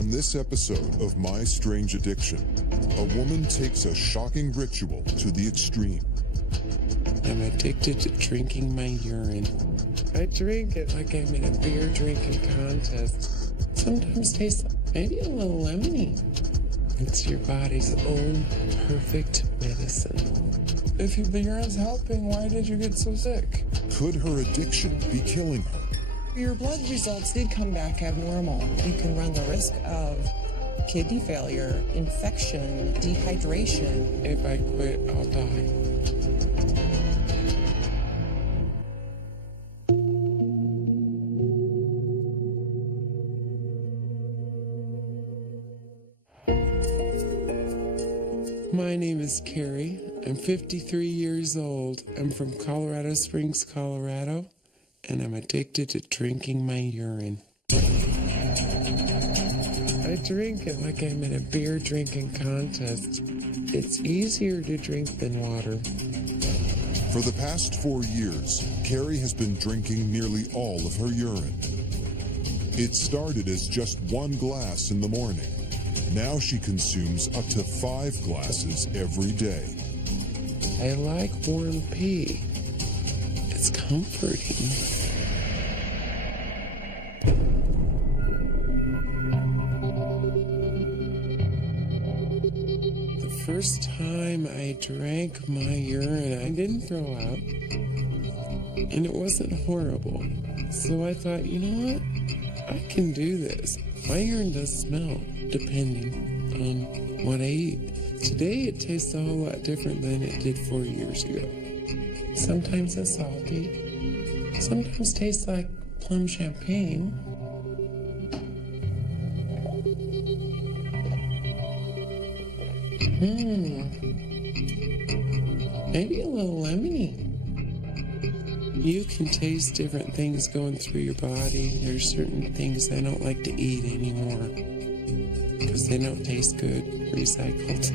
On this episode of My Strange Addiction, a woman takes a shocking ritual to the extreme. I'm addicted to drinking my urine. I drink it like I'm in a beer drinking contest. Sometimes tastes maybe a little lemony. It's your body's own perfect medicine. If the urine's helping, why did you get so sick? Could her addiction be killing her? Your blood results did come back abnormal. You can run the risk of kidney failure, infection, dehydration. If I quit, I'll die. My name is Carrie. I'm 53 years old. I'm from Colorado Springs, Colorado, and I'm addicted to drinking my urine. I drink it like I'm in a beer drinking contest. It's easier to drink than water. For the past 4 years, Carrie has been drinking nearly all of her urine. It started as just 1 glass in the morning. Now she consumes up to 5 glasses every day. I like warm pee. It's comforting. The first time I drank my urine, I didn't throw up. And it wasn't horrible. So I thought, you know what? I can do this. My urine does smell, depending on what I eat. Today it tastes a whole lot different than it did 4 years ago. Sometimes it's salty. Sometimes tastes like plum champagne. Maybe a little lemony. You can taste different things going through your body. There's certain things I don't like to eat anymore because they don't taste good. Recycled.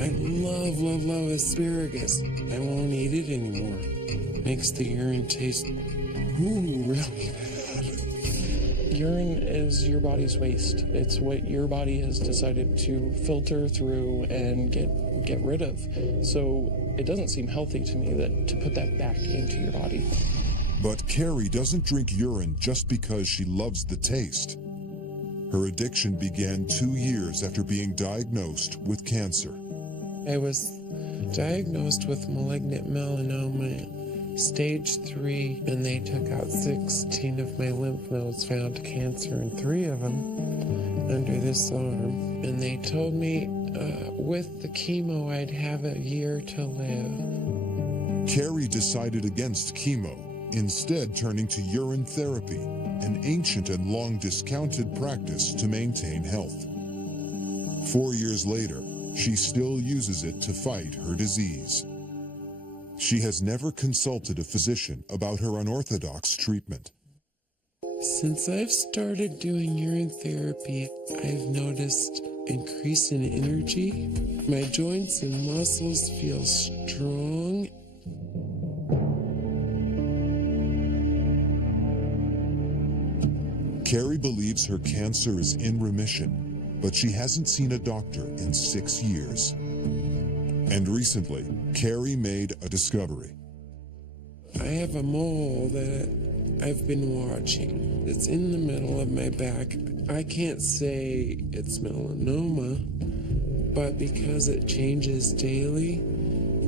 I love asparagus. I won't eat it anymore. Makes the urine taste really bad. Urine is your body's waste. It's what your body has decided to filter through and get rid of. So it doesn't seem healthy to me to put that back into your body. But Carrie doesn't drink urine just because she loves the taste. Her addiction began 2 years after being diagnosed with cancer. I was diagnosed with malignant melanoma, stage 3, and they took out 16 of my lymph nodes, found cancer in 3 of them under this arm. And they told me with the chemo I'd have a year to live. Carrie decided against chemo, instead turning to urine therapy, an ancient and long discounted practice to maintain health. 4 years later, she still uses it to fight her disease. She has never consulted a physician about her unorthodox treatment. Since I've started doing urine therapy, I've noticed increase in energy. My joints and muscles feel strong. Carrie believes her cancer is in remission, but she hasn't seen a doctor in 6 years. And recently, Carrie made a discovery. I have a mole that I've been watching. It's in the middle of my back. I can't say it's melanoma, but because it changes daily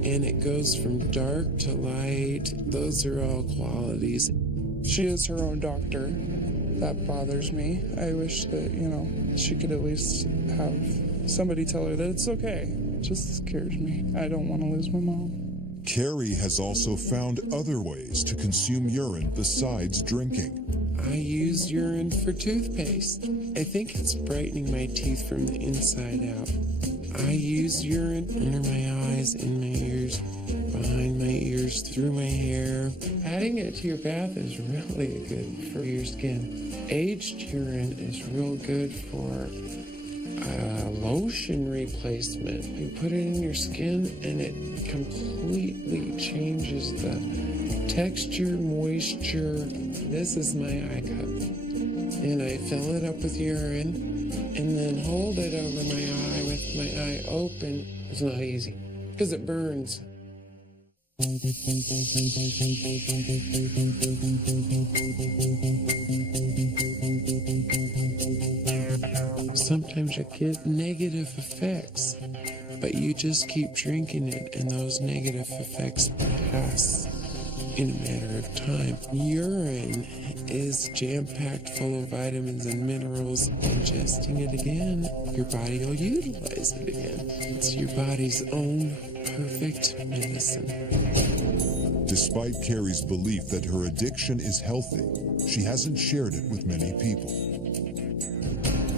and it goes from dark to light, those are all qualities. She is her own doctor. That bothers me. I wish that, she could at least have somebody tell her that it's okay. It just scares me. I don't want to lose my mom. Carrie has also found other ways to consume urine besides drinking. I use urine for toothpaste. I think it's brightening my teeth from the inside out. I use urine under my eyes, in my ears, behind my ears, through my hair. Adding it to your bath is really good for your skin. Aged urine is real good for lotion replacement. You put it in your skin and it completely changes the texture, moisture. This is my eye cup. and I fill it up with urine and then hold it over my eye with my eye open. It's not easy because it burns. Sometimes you get negative effects, but you just keep drinking it and those negative effects pass in a matter of time. Urine is jam-packed full of vitamins and minerals. Ingesting it again, your body will utilize it again. It's your body's own perfect medicine. Despite Carrie's belief that her addiction is healthy, she hasn't shared it with many people.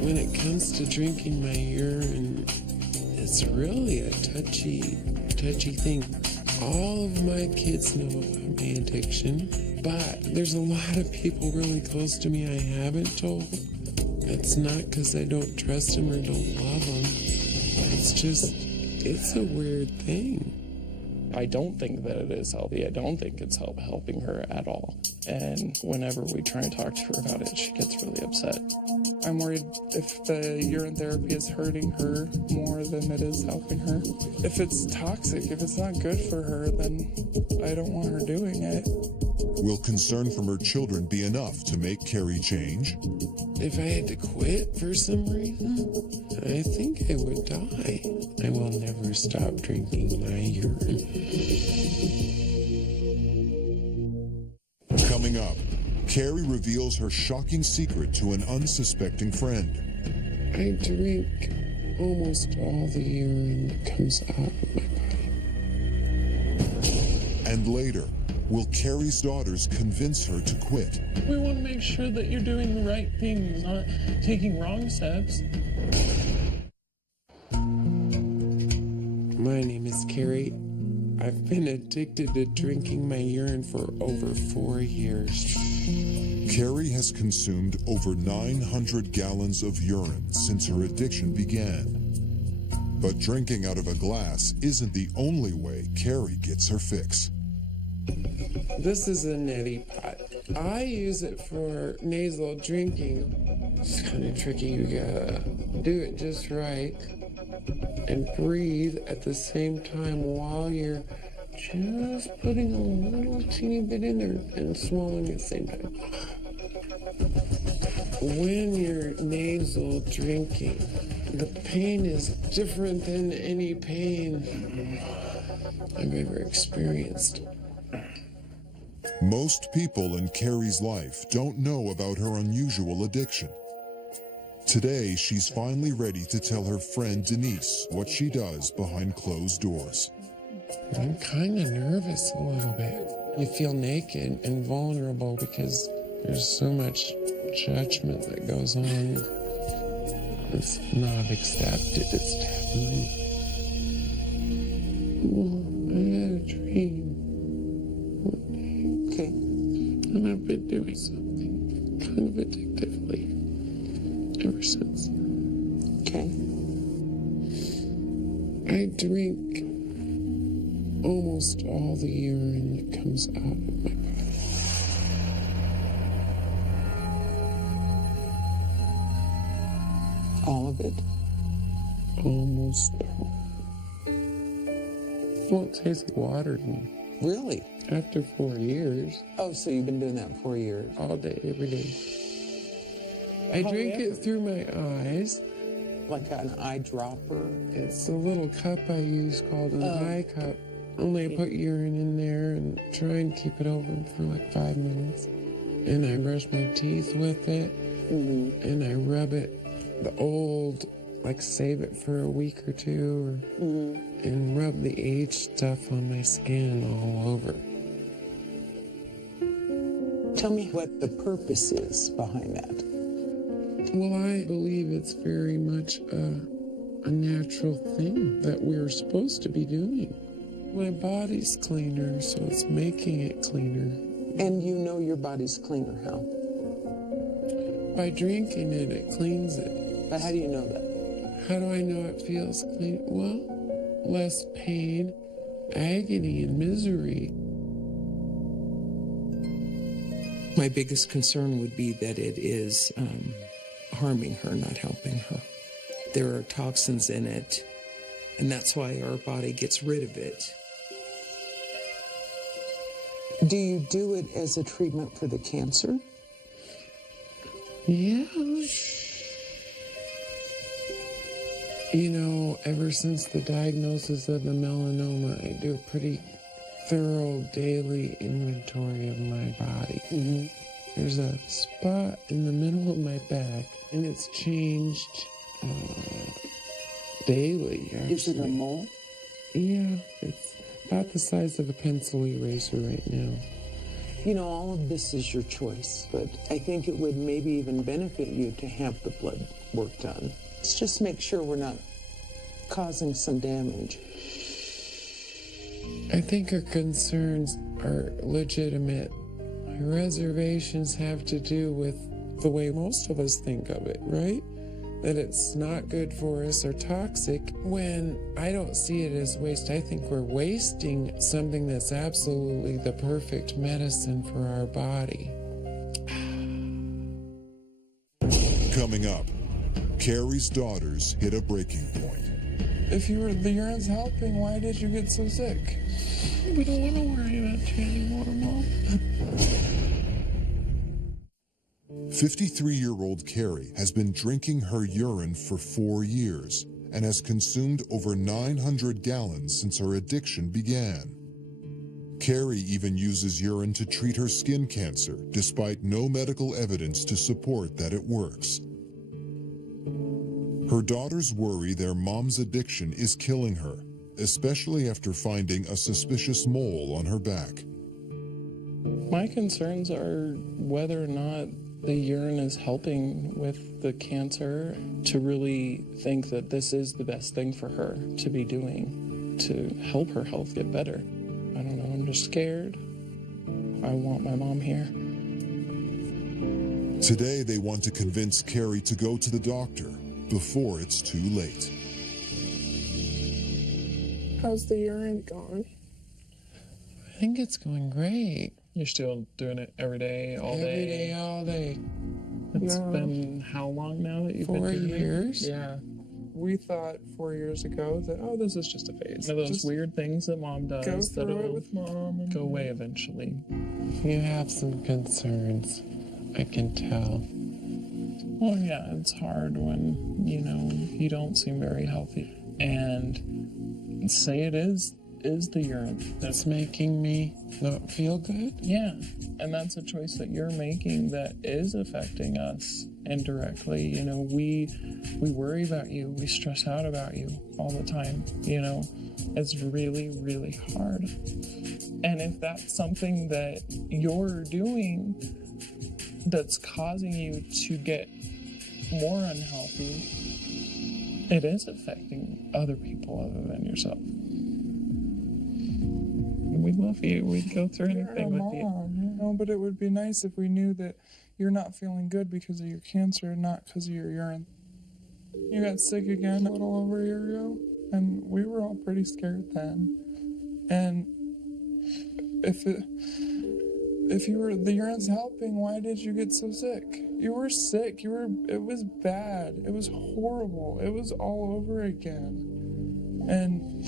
When it comes to drinking my urine, it's really a touchy thing. All of my kids know about my addiction, but there's a lot of people really close to me I haven't told. It's not because I don't trust them or don't love them. It's just, it's a weird thing. I don't think that it is healthy. I don't think it's helping her at all. And whenever we try and talk to her about it, she gets really upset. I'm worried if the urine therapy is hurting her more than it is helping her. If it's toxic, if it's not good for her, then I don't want her doing it. Will concern from her children be enough to make Carrie change? If I had to quit for some reason, I think I would die. I will never stop drinking my urine. Coming up, Carrie reveals her shocking secret to an unsuspecting friend. I drink almost all the urine that comes out of my body. And later, will Carrie's daughters convince her to quit? We want to make sure that you're doing the right things, not taking wrong steps. My name is Carrie. I've been addicted to drinking my urine for over 4 years. Carrie has consumed over 900 gallons of urine since her addiction began. But drinking out of a glass isn't the only way Carrie gets her fix. This is a neti pot. I use it for nasal drinking. It's kind of tricky. You gotta do it just right and breathe at the same time while you're just putting a little teeny bit in there and swallowing at the same time. When you're nasal drinking, the pain is different than any pain I've ever experienced. Most people in Carrie's life don't know about her unusual addiction. Today, she's finally ready to tell her friend Denise what she does behind closed doors. I'm kind of nervous a little bit. You feel naked and vulnerable because there's so much judgment that goes on. It's not accepted, it's taboo. I had a dream. Okay. And I've been doing something kind of addictively ever since. Okay. I drink almost all the urine that comes out of my body. All of it. Almost all. Well, it tastes like water to me. Really? After 4 years, Oh, so you've been doing that for 4 years. all day, every day. I drink it through my eyes. Like an eyedropper. It's a little cup I use called an eye cup. Only I put urine in there and try and keep it open for like 5 minutes. And I brush my teeth with it. And I rub it the old, like save it for a week or two, and rub the aged stuff on my skin all over. Tell me what the purpose is behind that. Well, I believe it's very much a natural thing that we're supposed to be doing. My body's cleaner, so it's making it cleaner. And you know your body's cleaner, how? By drinking it, it cleans it. But how do you know that? How do I know it feels clean? Well, less pain, agony, and misery. My biggest concern would be that it is harming her, not helping her. There are toxins in it, and that's why our body gets rid of it. Do you do it as a treatment for the cancer? Yeah. You know, ever since the diagnosis of the melanoma, I do a pretty thorough daily inventory of my body. Mm-hmm. There's a spot in the middle of my back, and it's changed daily. Actually. Is it a mole? Yeah, it's about the size of a pencil eraser right now. You know, all of this is your choice, but I think it would maybe even benefit you to have the blood work done. Let's just make sure we're not causing some damage. I think her concerns are legitimate. My reservations have to do with the way most of us think of it, right? That it's not good for us or toxic. When I don't see it as waste, I think we're wasting something that's absolutely the perfect medicine for our body. Coming up, Carrie's daughters hit a breaking point. If the urine's helping, why did you get so sick? We don't want to worry about you anymore, Mom. 53-year-old Carrie has been drinking her urine for 4 years and has consumed over 900 gallons since her addiction began. Carrie even uses urine to treat her skin cancer, despite no medical evidence to support that it works. Her daughters worry their mom's addiction is killing her, especially after finding a suspicious mole on her back. My concerns are whether or not the urine is helping with the cancer, to really think that this is the best thing for her to be doing to help her health get better. I don't know, I'm just scared. I want my mom here. Today, they want to convince Carrie to go to the doctor before it's too late. How's the urine going? I think it's going great. You're still doing it every day, all day? Every day, all day. It's No. been how long now that you've 4 been doing years? it? Yeah. We thought 4 years ago that, oh, this is just a phase. One of those Just weird things that mom go does that through it will with mom. And go away eventually. You have some concerns. I can tell. Well, yeah, it's hard when, you don't seem very healthy. And say it is the urine. That's making me not feel good. Yeah, and that's a choice that you're making that is affecting us indirectly. We worry about you. We stress out about you all the time. It's really, really hard. And if that's something that you're doing that's causing you to get more unhealthy, it is affecting other people other than yourself. We love you. We'd go through anything you're a with you. mom, but it would be nice if we knew that you're not feeling good because of your cancer, not because of your urine. You got sick again a little over a year ago, and we were all pretty scared then. And if the urine's helping, why did you get so sick? You were sick. It was bad. It was horrible. It was all over again. And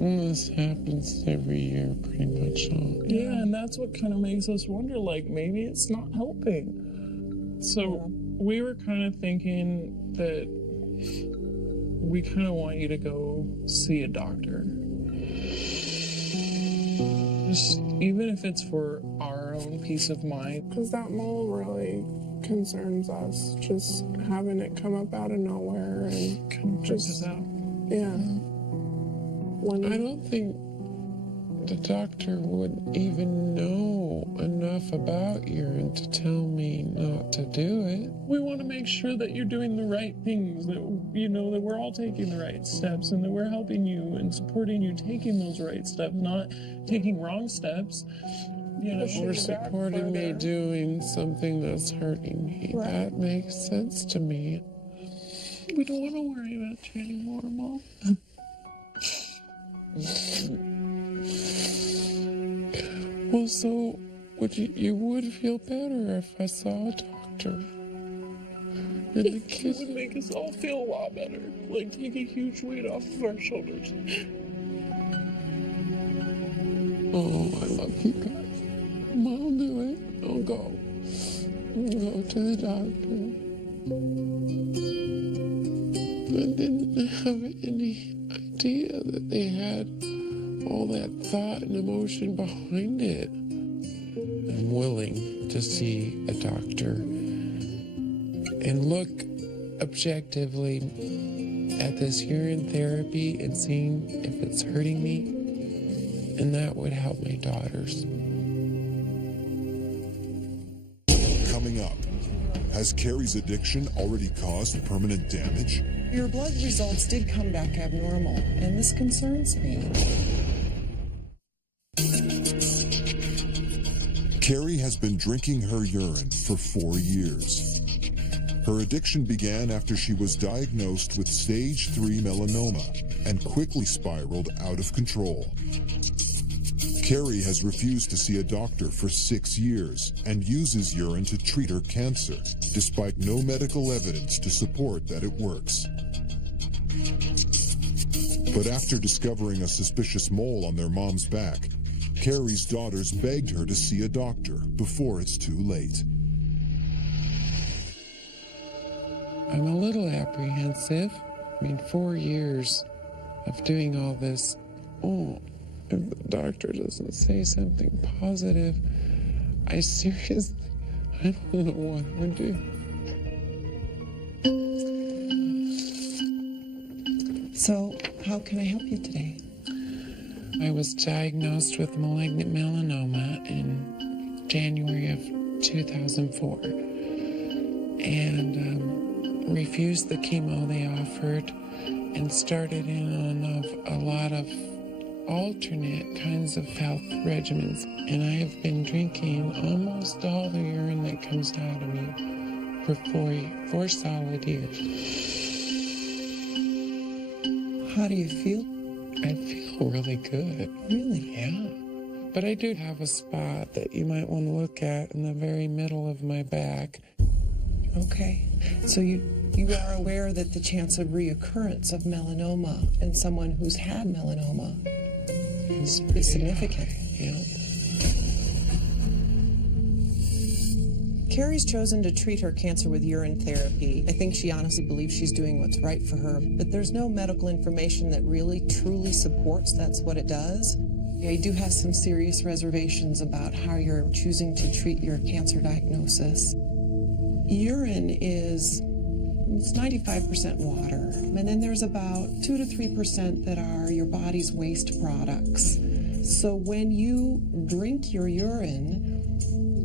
This happens every year, pretty much. Yeah, and that's what kind of makes us wonder, maybe it's not helping. So we were kind of thinking that we kind of want you to go see a doctor. Just even if it's for our own peace of mind. because that mole really concerns us, just having it come up out of nowhere and Kind of freaks us just, out. yeah. When I don't think the doctor would even know enough about urine to tell me not to do it. We want to make sure that you're doing the right things, that that we're all taking the right steps, and that we're helping you and supporting you taking those right steps, not taking wrong steps. Or supporting me further. doing something that's hurting me. Right. That makes sense to me. We don't want to worry about you anymore, Mom. Well, so you would feel better if I saw a doctor. And the kids It would make us all feel a lot better. Like, take a huge weight off of our shoulders. Oh, I love you guys. I'll do it. I'll go. Go to the doctor. I didn't have any idea that they had all that thought and emotion behind it. I'm willing to see a doctor and look objectively at this urine therapy and seeing if it's hurting me, and that would help my daughters. Coming up, has Carrie's addiction already caused permanent damage? Your blood results did come back abnormal, and this concerns me. Carrie has been drinking her urine for 4 years. Her addiction began after she was diagnosed with stage 3 melanoma and quickly spiraled out of control. Carrie has refused to see a doctor for 6 years and uses urine to treat her cancer, despite no medical evidence to support that it works. But after discovering a suspicious mole on their mom's back, Carrie's daughters begged her to see a doctor before it's too late. I'm a little apprehensive. 4 years of doing all this. Oh, if the doctor doesn't say something positive, I don't know what I would do. So, how can I help you today? I was diagnosed with malignant melanoma in January of 2004 and refused the chemo they offered and started in on a lot of alternate kinds of health regimens. And I have been drinking almost all the urine that comes out of me for 4 solid years. How do you feel? I feel really good. Really? Yeah. But I do have a spot that you might want to look at in the very middle of my back. Okay. So you are aware that the chance of reoccurrence of melanoma in someone who's had melanoma is significant. Yeah. Carrie's chosen to treat her cancer with urine therapy. I think she honestly believes she's doing what's right for her, but there's no medical information that really truly supports that's what it does. I do have some serious reservations about how you're choosing to treat your cancer diagnosis. Urine it's 95% water, and then there's about 2 to 3% that are your body's waste products. So when you drink your urine,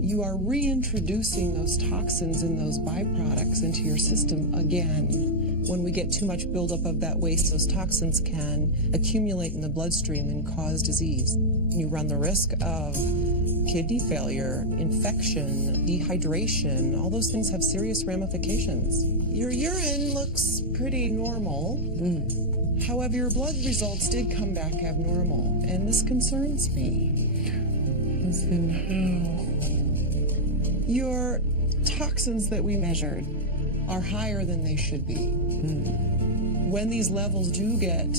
you are reintroducing those toxins and those byproducts into your system again. When we get too much buildup of that waste, those toxins can accumulate in the bloodstream and cause disease. You run the risk of kidney failure, infection, dehydration. All those things have serious ramifications. Your urine looks pretty normal. However, your blood results did come back abnormal, and this concerns me. As in how? Your toxins that we measured are higher than they should be. When these levels do get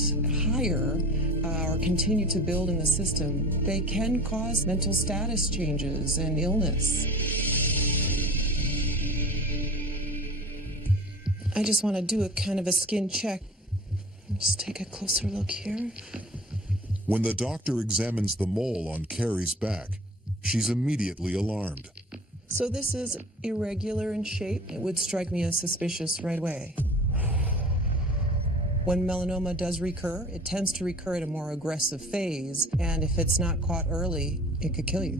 higher or continue to build in the system, they can cause mental status changes and illness. I just want to do a kind of a skin check. Just take a closer look here. When the doctor examines the mole on Carrie's back, she's immediately alarmed. So this is irregular in shape. It would strike me as suspicious right away. When melanoma does recur, it tends to recur at a more aggressive phase, and if it's not caught early, it could kill you.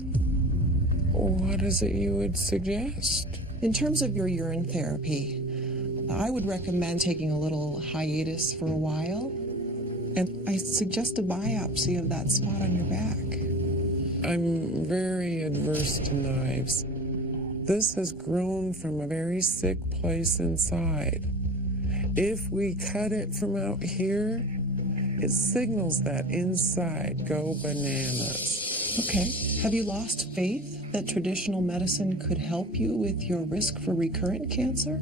What is it you would suggest? In terms of your urine therapy, I would recommend taking a little hiatus for a while, and I suggest a biopsy of that spot on your back. I'm very adverse to knives. This has grown from a very sick place inside. If we cut it from out here, it signals that inside go bananas. Okay. Have you lost faith that traditional medicine could help you with your risk for recurrent cancer?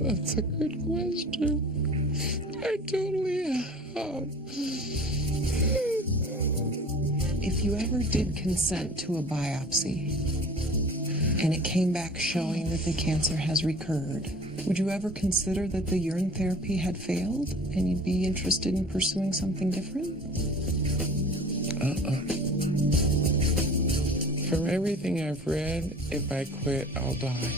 That's a good question. I totally have. If you ever did consent to a biopsy and it came back showing that the cancer has recurred, would you ever consider that the urine therapy had failed and you'd be interested in pursuing something different? From everything I've read, if I quit, I'll die.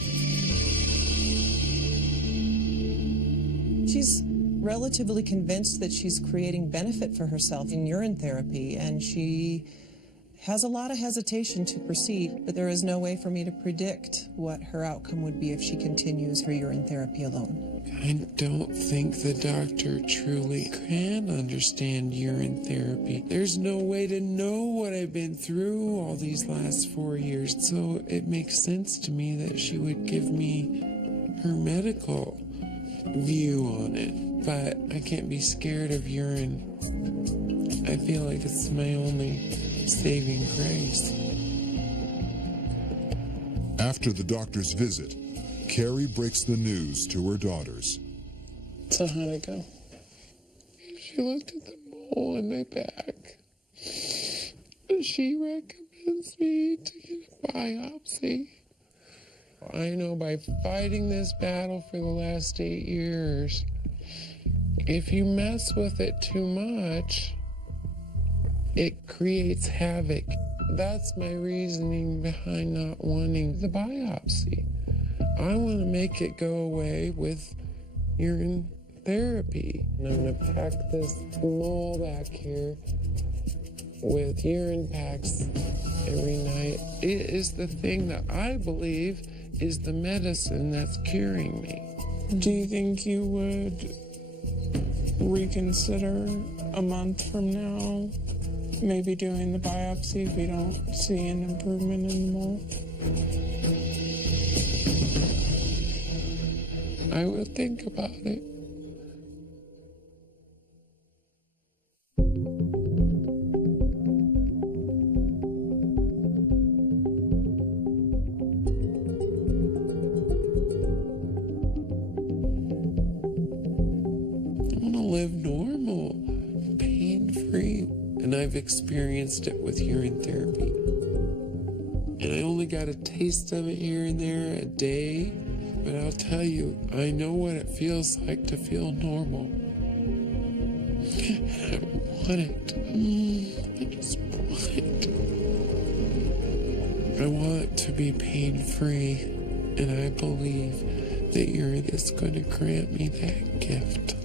She's relatively convinced that she's creating benefit for herself in urine therapy, and she has a lot of hesitation to proceed, but there is no way for me to predict what her outcome would be if she continues her urine therapy alone. I don't think the doctor truly can understand urine therapy. There's no way to know what I've been through all these last 4 years, so it makes sense to me that she would give me her medical view on it. But I can't be scared of urine. I feel like it's my only saving grace. After the doctor's visit, Carrie breaks the news to her daughters. So how'd it go? She looked at the mole in my back. She recommends me to get a biopsy. I know by fighting this battle for the last 8 years, if you mess with it too much, it creates havoc. That's my reasoning behind not wanting the biopsy. I want to make it go away with urine therapy. And I'm going to pack this mole back here with urine packs every night. It is the thing that I believe is the medicine that's curing me. Do you think you would reconsider a month from now, maybe doing the biopsy if you don't see an improvement in the mole? I would think about it. I want to live normal, pain-free, and I've experienced it with urine therapy. And I only got a taste of it here and there a day. But I'll tell you, I know what it feels like to feel normal. I want it. I just want it. I want it to be pain-free, and I believe that urine is going to grant me that gift.